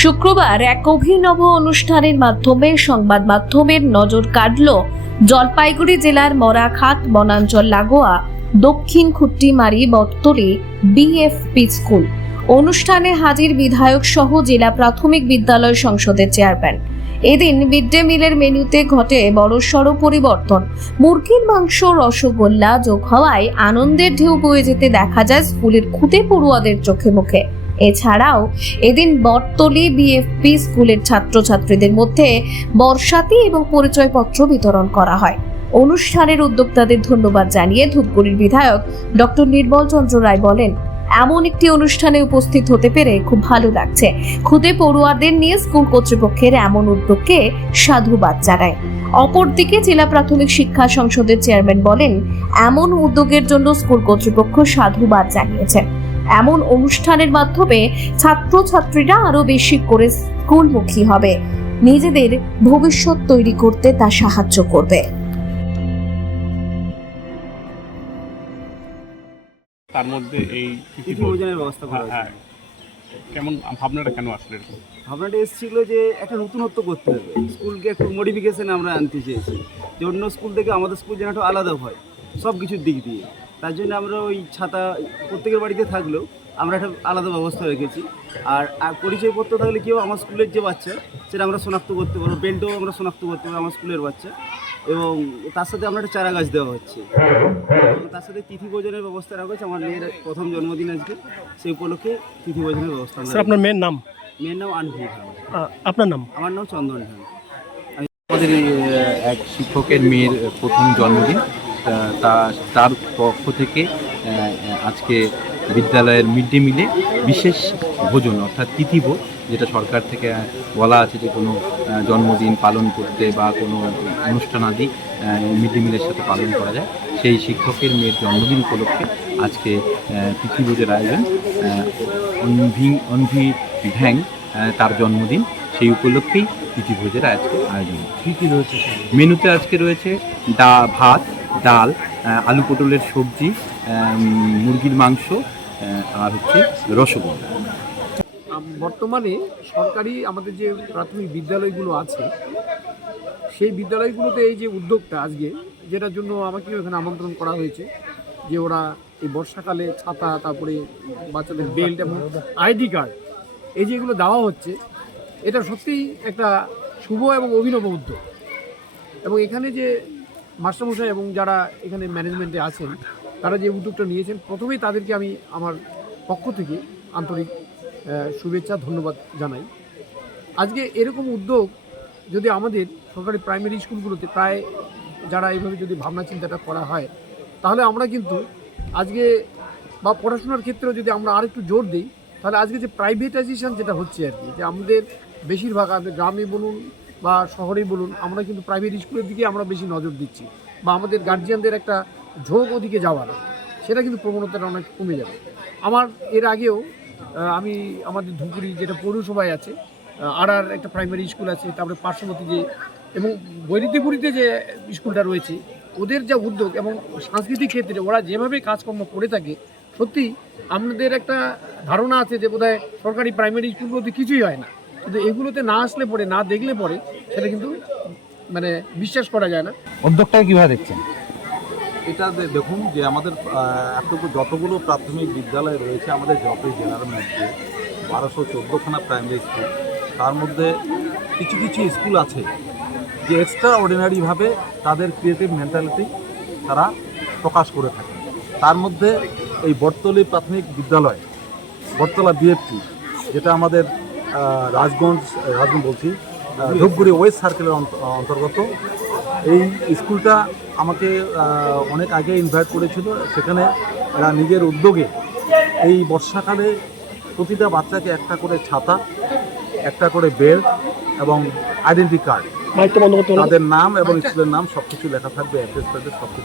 শুক্রবার এক অভিনব অনুষ্ঠানের মাধ্যমে সংবাদ মাধ্যমের নজর কাটল জলপাইগুড়ি জেলার মরাখাত, বনাঞ্চল, লাগোয়া, দক্ষিণ খুট্টিমারি বটতলি বিএফপি স্কুল। অনুষ্ঠানে হাজির বিধায়ক সহ জেলা প্রাথমিক বিদ্যালয় সংসদের চেয়ারম্যান। এদিন মিড ডে মিলের মেনুতে ঘটে বড়সড় পরিবর্তন। মুরগির মাংস, রসগোল্লা যোগ হওয়ায় আনন্দের ঢেউ বয়ে যেতে দেখা যায় স্কুলের খুদে পড়ুয়াদের চোখে মুখে। এছাড়াও এদিন বটতলি বিএফপি স্কুলের ছাত্রছাত্রীদের মধ্যে বর্ষাতি এবং পরিচয়পত্র বিতরণ করা হয়। অনুষ্ঠানের উদ্যোক্তাদের ধন্যবাদ জানিয়ে ধূপগুড়ির বিধায়ক ডক্টর নির্মল চন্দ্র রায় বলেন, এমন একটি অনুষ্ঠানে উপস্থিত হতে পেরে খুব ভালো লাগছে। খুদে পড়ুয়াদের নিয়ে স্কুল কর্তৃপক্ষের এমন উদ্যোগকে সাধুবাদ জানায়। অপরদিকে জেলা প্রাথমিক শিক্ষা সংসদের চেয়ারম্যান বলেন, এমন উদ্যোগের জন্য স্কুল কর্তৃপক্ষ সাধুবাদ জানিয়েছে। এমন অনুষ্ঠানের মাধ্যমে ছাত্রছাত্রীরা আরও বেশি করে স্কুলমুখী হবে। নিজেদের ভবিষ্যৎ তৈরি করতে তা সাহায্য করবে। তার মধ্যে এই ভোজনের ব্যবস্থা করা হ্যাঁ, হয়েছে হ্যাঁ। কেমন ভাবনাটা কেন আসলে এরকম? ভাবনাটা এসেছিল যে একটা নতুনত্ব করতে হবে। স্কুলকে একটু মডিফিকেশন আমরা আনতে চেয়েছি। যে অন্য স্কুল থেকে আমাদের স্কুল যেন একটু আলাদা হয় সব কিছুর দিক দিয়ে। তার জন্য আমরা ওই ছাতা প্রত্যেকের বাড়িতে থাকলেও আমরা একটা আলাদা ব্যবস্থা রেখেছি। আর আর পরিচয়পত্র থাকলে কেউ আমার স্কুলের যে বাচ্চা সেটা আমরা শনাক্ত করতে পারব বেল্টও আমরা শনাক্ত করতে পারব আমার স্কুলের বাচ্চা। এবং তার সাথে আমরা একটা চারা গাছ দেওয়া হচ্ছে। এবং তার সাথে তিথি ভোজনের ব্যবস্থা রাখা হয়েছে। আমার মেয়ের প্রথম জন্মদিন আজকে সেই উপলক্ষে তিথি ভোজনের ব্যবস্থা স্যার আপনার মেয়ের নাম? মেয়ের নাম আনভি খান। আপনার নাম? আমার নাম চন্দন খান। আমাদের এক শিক্ষকের মেয়ের প্রথম জন্মদিন। তার পক্ষ থেকে আজকে বিদ্যালয়ের মিড ডে মিলে বিশেষ ভোজন অর্থাৎ তিথিভোজ যেটা সরকার থেকে বলা আছে যে কোনো জন্মদিন পালন করতে বা কোনো অনুষ্ঠান আদি মিড ডে মিলের সাথে পালন করা যায়। সেই শিক্ষকের মেয়ের জন্মদিন উপলক্ষে আজকে তিথিভোজের আয়োজন অনভি অনভি ভ্যাং তার জন্মদিন সেই উপলক্ষেই তিথিভোজের আজকে আয়োজন। কী কী রয়েছে? মেনুতে আজকে রয়েছে ডা ভাত ডাল আলু পটলের সবজি মুরগির মাংস আর হচ্ছে রসগোল্লা। বর্তমানে সরকারি আমাদের যে প্রাথমিক বিদ্যালয়গুলো আছে, সেই বিদ্যালয়গুলোতে এই যে উদ্যোগটা আজকে, যেটার জন্য আমাকেও এখানে আমন্ত্রণ করা হয়েছে, যে ওরা এই বর্ষাকালে ছাতা, তারপরে বাচ্চাদের বেল্ট এবং আইডি কার্ড, এই যে এগুলো দেওয়া হচ্ছে, এটা সত্যিই একটা শুভ এবং অভিনব উদ্যোগ। এবং এখানে যে মাস্টারমশাই এবং যারা এখানে ম্যানেজমেন্টে আছেন, তারা যে উদ্যোগটা নিয়েছেন, প্রথমেই তাদেরকে আমি আমার পক্ষ থেকে আন্তরিক শুভেচ্ছা, ধন্যবাদ জানাই। আজকে এরকম উদ্যোগ যদি আমাদের সরকারি প্রাইমারি স্কুলগুলোতে প্রায় যারা এইভাবে যদি ভাবনা চিন্তাটা করা হয়, তাহলে আমরা কিন্তু আজকে বা পড়াশোনার ক্ষেত্রেও যদি আমরা আরেকটু জোর দিই, তাহলে আজকে যে প্রাইভেটাইজেশান যেটা হচ্ছে আর কি, যে আমাদের বেশিরভাগ আমাদের গ্রামে বলুন বা শহরেই বলুন, আমরা কিন্তু প্রাইভেট স্কুলের দিকে আমরা বেশি নজর দিচ্ছি বা আমাদের গার্জিয়ানদের একটা ঝোঁক ওদিকে যাওয়ার। সেটা কিন্তু প্রবণতাটা অনেক কমে যাবে। আমার, এর আগেও আমি আমাদের ধুপুরি যেটা পৌরসভায় আছে আর একটা প্রাইমারি স্কুল আছে, তারপরে পার্শ্ববর্তী যে, এবং বৈরিতিপুরিতে যে স্কুলটা রয়েছে, ওদের যা উদ্যোগ এবং সাংস্কৃতিক ক্ষেত্রে ওরা যেভাবে কাজকর্ম করে থাকে সত্যি আমাদের একটা ধারণা আছে যে বোধহয় সরকারি প্রাইমারি স্কুলগুলোতে কিছুই হয় না। কিন্তু এগুলোতে না আসলে পরে না দেখলে পরে সেটা কিন্তু মানে বিশ্বাস করা যায় না। উদ্যোগটাকে কীভাবে দেখছেন? এটা দেখুন যে আমাদের এতগুলো যতগুলো প্রাথমিক বিদ্যালয় রয়েছে আমাদের জলপাই জেলার মধ্যে বারোশো চোদ্দোখানা প্রাইমারি স্কুল তার মধ্যে কিছু কিছু স্কুল আছে যে এক্সট্রা অর্ডিনারিভাবে তাদের ক্রিয়েটিভ মেন্টালিটি তারা প্রকাশ করে থাকে। তার মধ্যে এই বটতলি প্রাথমিক বিদ্যালয় বটতলা বিএফটি যেটা আমাদের রাজগঞ্জ রাজগঞ্জ বলছি ধূপগুড়ি ওয়েস্ট সার্কেলের অন্ত- অন্তর্গত। এই স্কুলটা আমাকে অনেক আগে ইনভাইট করেছিল। সেখানে এরা নিজের উদ্যোগে এই বর্ষাকালে প্রতিটা বাচ্চাকে একটা করে ছাতা একটা করে বেল্ট এবং আইডেন্টি কার্ড তাদের নাম এবং স্কুলের নাম সব কিছু লেখা থাকবে অ্যাড্রেস ফ্যাড্রেস সব কিছু